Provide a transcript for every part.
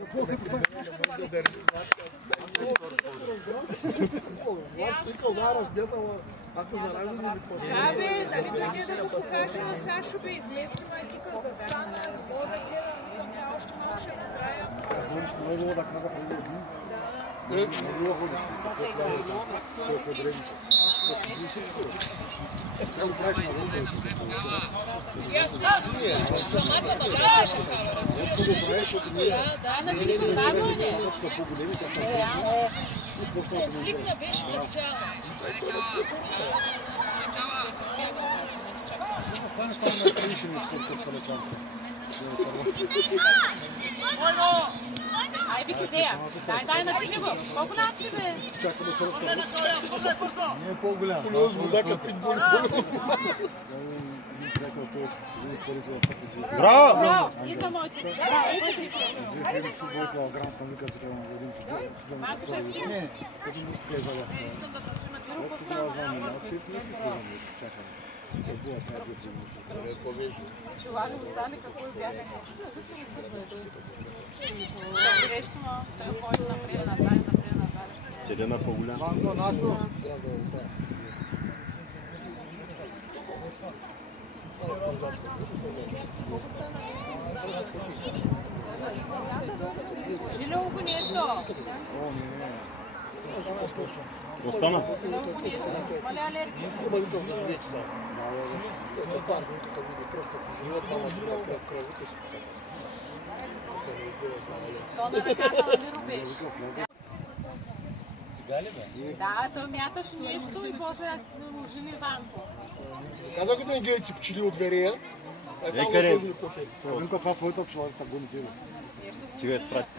Абе, дали дойде да го покаже на Сашо, бе, изместила е тук за страна, мога да гледам, тя още малко ще потрая. Аз те си мисля, че самата мадама беше такава, разбираш ли? Да, на минимум конфликтна беше на цяло. Стане само на 30 минути, като са леканта. Ай, Вики, Зея, дай на него. По-голям си, бе. Чакай да се разпада. Не е по-голям. Полюс водака питболи. Браво! Идва моите. Малко ще си. Не, един друг е заля. Искам да държа на бюро по чували остали, какво бяха. Грещо, но той ходи напред, назад. Селена по-голям. Манго, нашо. Жилево го нещо. Остана? Жилево го нещо. Маля алергия. То на ръката на Миро беше. Сега ли бе? Да, той мяташ нещо и после му жили Ванко. Казах да не гледайте пчели от верия. Ей, къде? Винко, това твоята пчеларата го не тира. Ти го изпрати.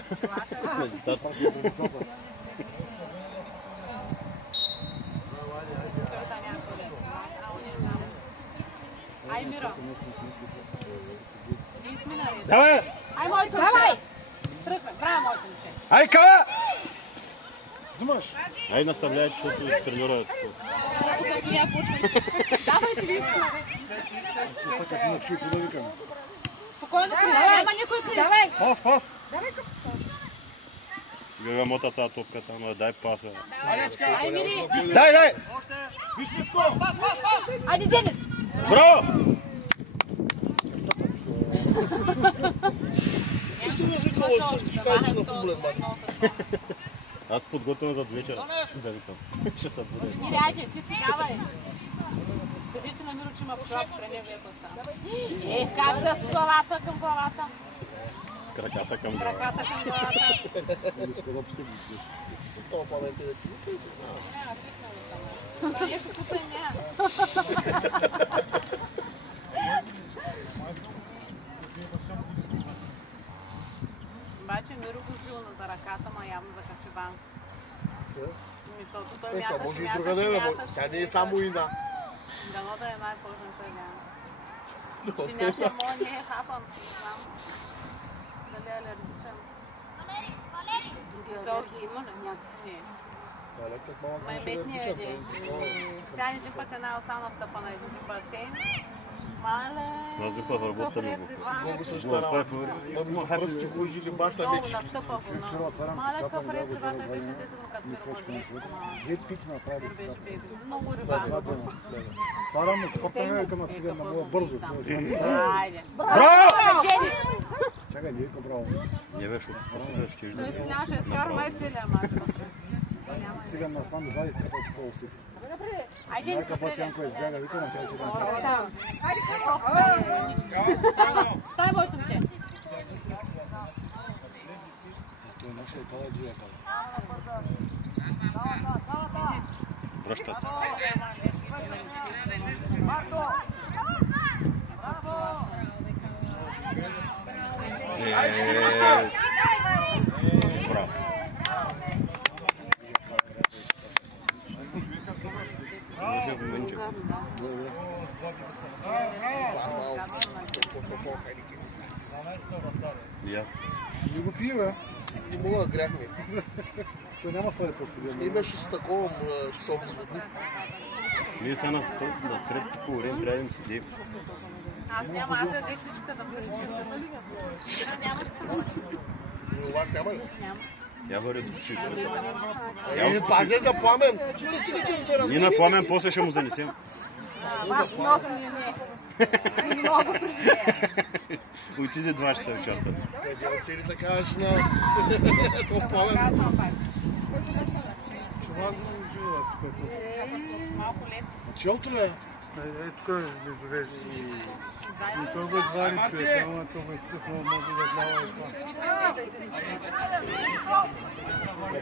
Ай, Миро. Ние сме наред. Давай! Ай, моето момче. Тръгвай. Браво, моето момче. Ай, кава! Взимаш? Ай, наставляйте, защото треньора... Тук я почвам. Давайте ви искаме. Как не чуй, куда викаме? Спокойно, Крис. Няма никой, Крис. Давай. Пас! Сега мота тази топка там, дай паса. Ай, Мири. Дай! Айде, Денис. Браво! Аз подготвям за вечера. Да викам. Ще се буде. Мири, айде, ти си давай. Кажи, че на Миро, че има пшак, при него е поставя. Как с главата към главата? С краката към С краката към главата. Това памети да ти викаш. Няма, свикнало съм. Това нещо сутрин няма. Обаче Миро го жилна за ръката, ма явно за качеван. Защото той мята, може и друга да е, тя не е само Ина. Дано да е най-пължен преляна. Ти нашия мой не е хапан, не знам. Дали е алергичен. Другия алергия има ли? Някакви не. Майметния е. Сега един път една осана стъпа на един басейн. Аз ви път работа ми го. Много същара. Пръсти го и жили баш на много вече. настъпа го. Мале кафре привата беше дето му като много риба. Това му хвапаме към сега на моя бързо. Айде. Браво! Чакай, не е браво. Не беше от способа, ще Той си нямаше скоро целия мач. Сега насам да зади стрепа от коло си. Айде, Майка Бачанко избяга, викам, тя че там. Дай моето момче. Той нашия каладжия връщат. Браво. Не го пие, бе. Не мога да гряхме. Той няма своя по-студия. Имаше с такова, ще се обезводни. Ние са на трети по време, трябва да им седи. Аз няма, аз взех всичката да бъде. У вас няма ли? Няма. Я върви до пши. Пази за Пламен. Ние на Пламен после ще му занесем. Вас носи не. Много преживея. Отиде 2 часа вечерта. Къде отиде така жена? Това Пламен. Казвам пак. Чувак го жила. Малко леп. Челто ли? Тук между вежи. И той го извари човек, ама той го изтъснал, може да глава и това.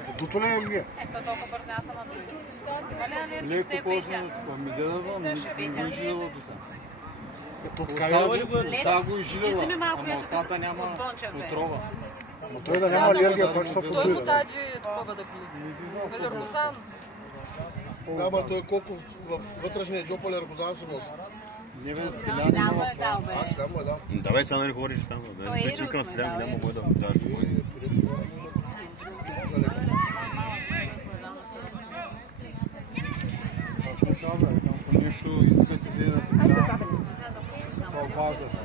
Подуто ли е ли? Ето толкова бързо аз съм на други. Леко по-зна, ми да знам, не е жила до сега. Откава ли? Сега го изжилила, Чисти ми малко ама отсата няма отрова. Но той да няма алергия, пак ще се Той подуде. го даде такова да пие. Алергозан. Да, ама той колко в вътрешния джоп алергозан се носи. Не бе, целяне Да, има му в е дал, бе. Аз там, да. Давай сега нали говориш там. Да не чекам седям, няма кой да кажеш кой. Аз му казах, там по нещо иска си взе да така. Фалбарда са.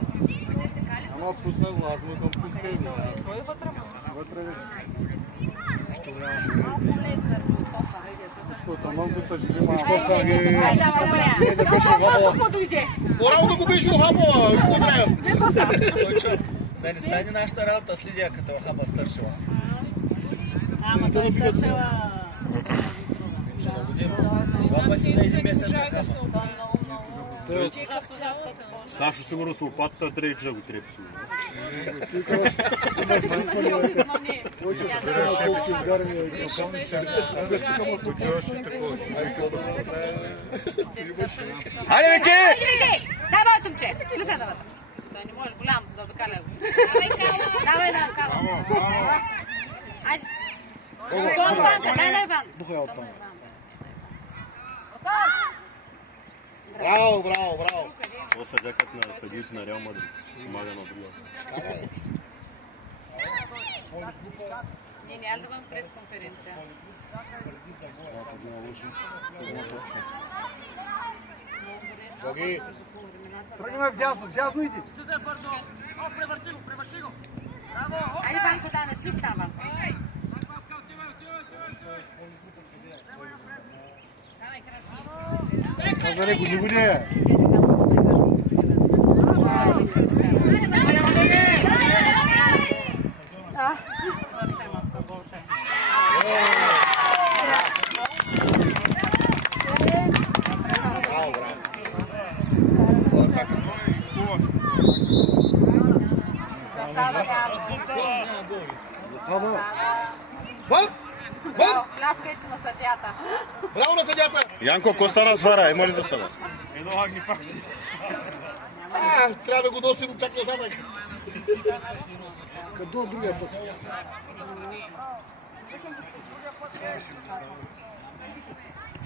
Ама пуснах го, аз му към пускай го. Той е вътре. Вътре ли? Малко леп заради отпока. Защото малко са живи малко. Айде, Морал да го беше ухапала, добре. Да не стане нашата работа с Лидия, като хаба стършила. Ама той стършила. Два пъти за един месец за Жага хаба. се Това много, много. Тиках цялата. Сашо сигурно се опатта, трябва да го трепи. Но не. Виж, наистина, жага и Хайде, Вики! Дай моето момче! Влизай навътре. Той не можеш голям да обикаля. Давай на кава. Айде. Гол банка, дай на Иван. Бухай от там. Браво, браво, браво. Това съдякът на съдиите на Реал Мадрид. Помага на друга. Ние няма да имам пресконференция. Боги. Тръгваме в дясно иди. Айде, Банко, да, не слип там, Банко. Каза ли го, не годи. Браво, браво. Бъл! Бъл! Ляска е, че на съдята. Браво на съдята! Янко, Коста на свара, има ли за сега? Трябва да го носим чак назадък. Къде от другия път?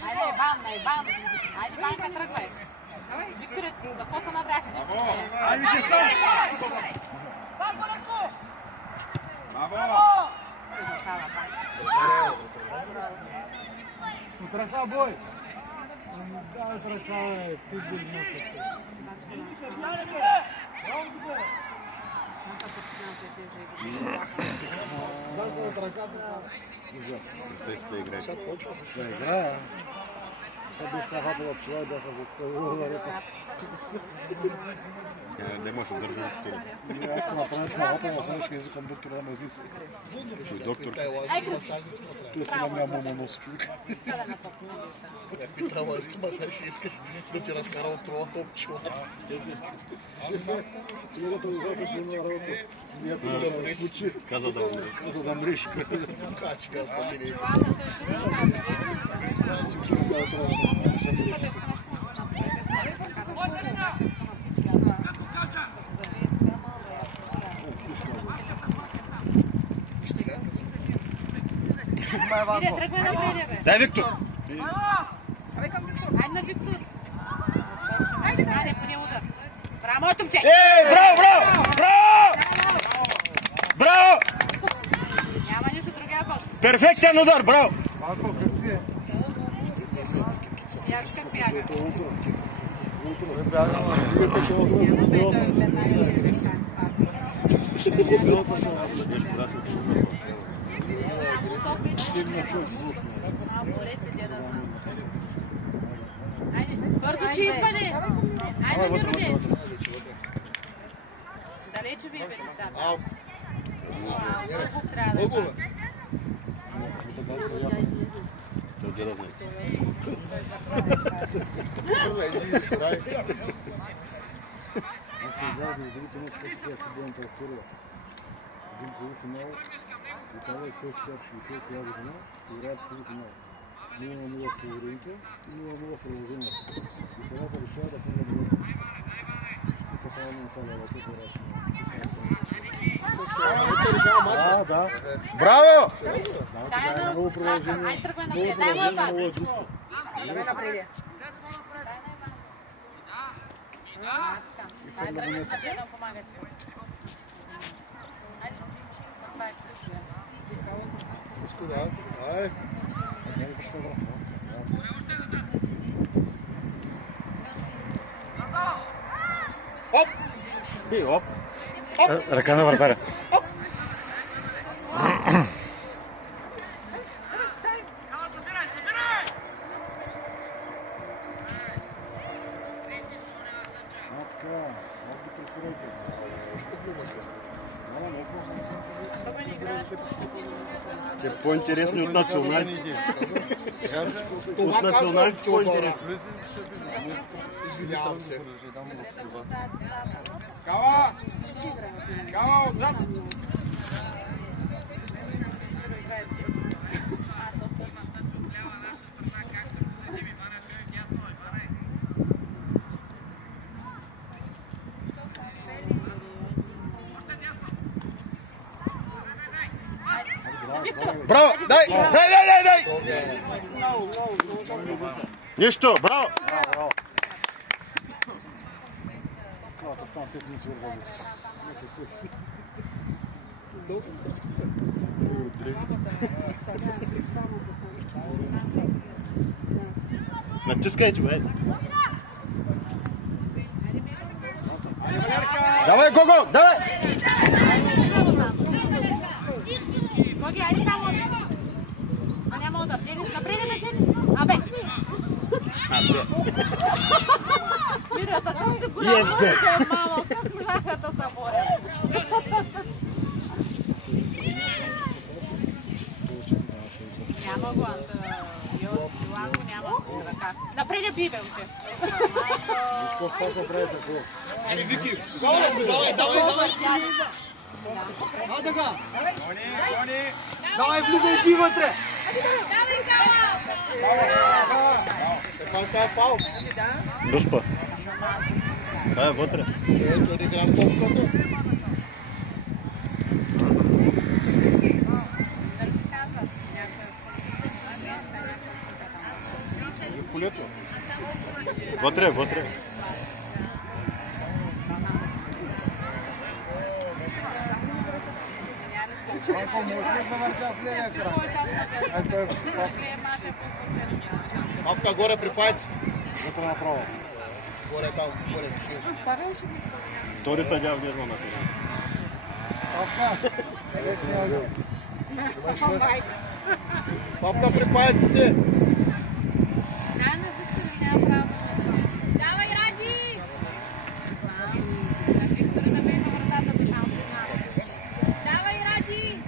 Айде, Иван, Иван. Айде, Банка, тръгвай. Викторе, какво са набряхни? Айде, сам! От ръка бой! Да, от ръка е, пизди носът. От ръката. Стой си да играеш. Да, играя. Сега бих нахапала пчела и да се го Не можеш да държа на тели. аз се направиш нахапа на хрънешки език към доктора на езици. Доктор. Той си на няма на нос човек. Питрава, иска масаж, искаш да ти разкара от това топ пчела. Сега да излезеш на работа. Вие да случи, Каза да умре. за да мреш. Качка, спасение. Иде, тръгвай на Белия, бе. Дай, Виктор! Айде на Виктор. Айде, поне удар. Браво, моето момче. Браво, браво! Браво! Браво! Няма нищо другия гол. Перфектен удар, браво! Малко, как си е? Виж как бяга. Бяга, ама, Няма бе, той веднага ще е шанс. Бързо, че идване! Айде, Мироне! Далече ви бе децата. Колко трябва да бъде? Той деда знае. Един полуфинал, Италия 6-60 година, играят полуфинал. 0-0 в половините и 0-0 в продължението. И сега се решава да пълна минута. И се пава на Италия, да се решава. Да. Браво! Много продължение. Ай, тръгвай напред. Дай му пак. Давай напред. Ай, тръгвай напред да помагате. Всичко да. Ай. Оп! И оп! Ръка на вратаря. Те по-интересни от националните. От националните по-интересни. Извинявам се. Кава! Кава отзад! Браво! Дай! Нищо, браво! Натискайте, бе! Давай, Гого! Давай! Гоги, айде там от. А няма удар. Денис, напред бе, Денис. Абе. Мира, така се голямо се е мало. Как можаха да се борят? Няма го, Йоан го няма в ръка. Напред бибе, уче. Ами, Вики, давай! Давай, влизай ти вътре! Така сега е фаул. Душпа. Това е вътре. Ето, не играем топката. Полето. Вътре, вътре. Павка горе при пайците. Вътре направо. Горе там, горе. Втори съдия влезна на терен. Павка при пайците. Давай, Ради! Давай, Ради!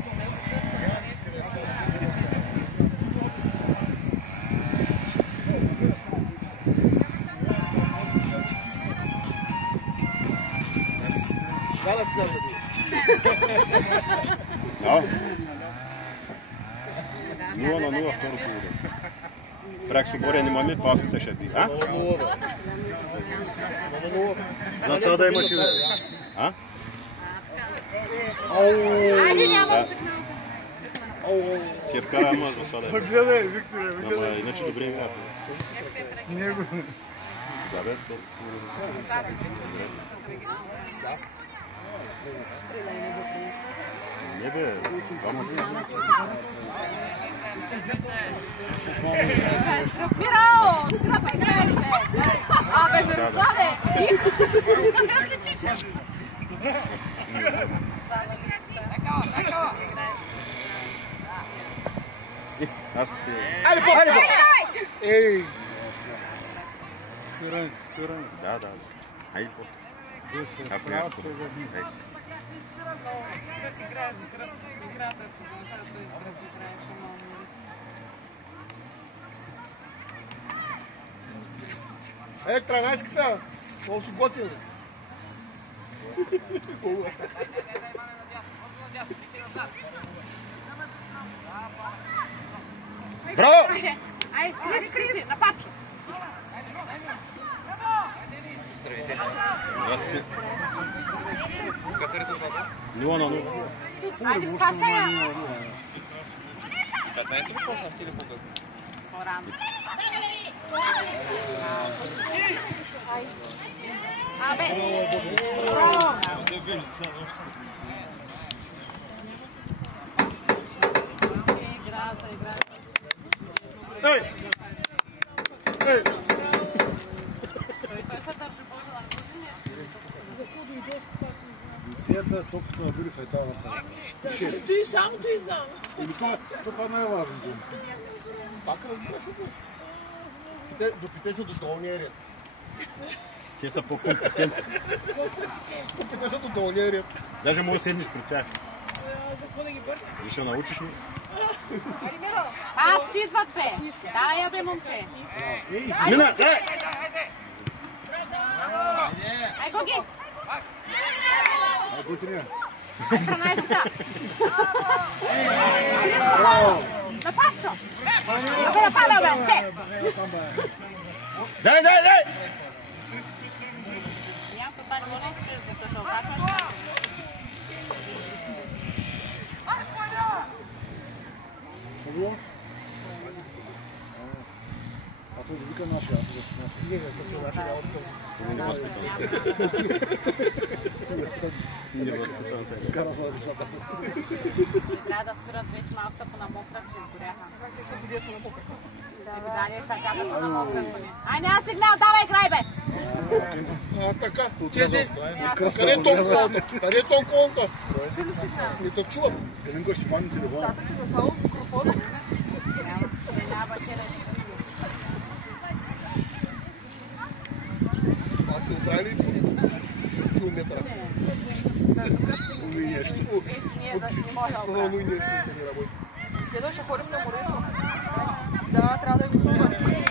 Дала си за Да. 0-0 второ полувреме. Прак Соборен имаме, Павката ще би. А? За sada имаш и... А? Айде, няма Ще вкара, ама за sada. Гледай, Викторе, Ама иначе добре игра. него. Да, бе. Не бе, ама... Мирао! Трапа, играете! Абе, Мирославе! Как ли чича? Аз ти... Айде по! Ей! Спирам. Да. Айде по. Електранайската! Много си готин. Браво! Ай, Криси, на Папчо. Здравейте. Как е резултата? 0-0. Айде, Папка я. 15 ли почнахте или по-късно? По-рано. Абе! Браво! Игра. Ей! Ей! Той се държи Боже на ръжение. За какво дойде, пак не знам. Тията топката на били в еталата. Той само той знам. Това не е важно. Пак разбираш. Допите се до долния ред. Те са по-компетентни. Допите се до долния ред. Даже може да седнеш при тях. За какво да ги бърна? И ще научиш ли? Аз читват, бе! Дай я, бе, момче! Мина! Ай, Гоги! Ай, Гутиня. Ай, хранайската! Криско! На Павчо! Абе, напада, бе, момче! Дай! Някой път не може да спреш за къша, окачваш. Какво? А той вика нашия. Кара са децата. Трябва да спират вече малко са понамократ, че изгоряха. Дали така да понамократ. Ай, няма сигнал, давай край, бе! Така, тези. Къде е толкова? Къде е толкова? Не те чувам. Къде го ще памни телефона? А ти отдали километра. Уми нещо. Уми нещо не работи. Следва ще ходим на морето. Да, трябва да го пробваме.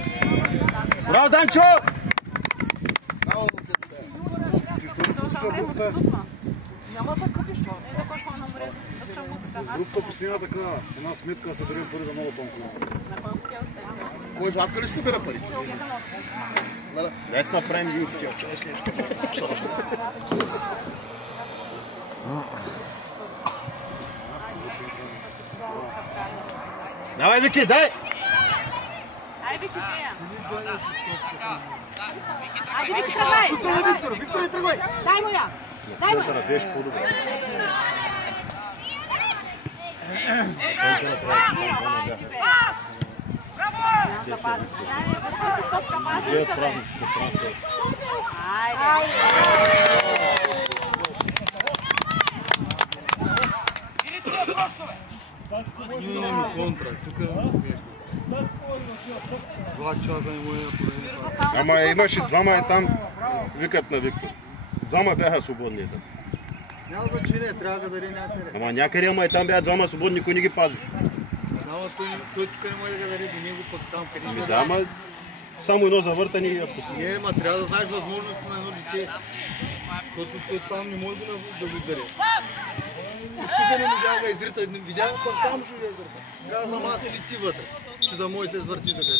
Браво, Данчо! Няма да купиш това. Групата постигна така една сметка да съберем пари за много тонко. Кой Златка ли се събира пари? Дай си направим ги хотел. Давай, Вики, дай! Ай, Вики, фея! Айде, Вики, тръгвай! Виктор, тръгвай! Дай му я! Дай му я! Беше по-добре. Центъра трябва да се Вие празник пространство. Имаме контра. Тук 2 часа не може да позволи. Ама имаше двама и там викат на Виктор. Двама бяха свободни там. Няма значение, трябва да даде някъде. Ама някъде, ама и там бяха двама свободни, никой не ги пази. Той тук не може да даде до него, пък там къде. Ами да, ама само едно завъртане и я пусна. Не, ма трябва да знаеш възможността на едно дете. Защото той там не може да го даде. Тук не можа да изрита, видява, пък там ще я изрита. Трябва да замаси ли ти вътре, че да може да се извърти за къде.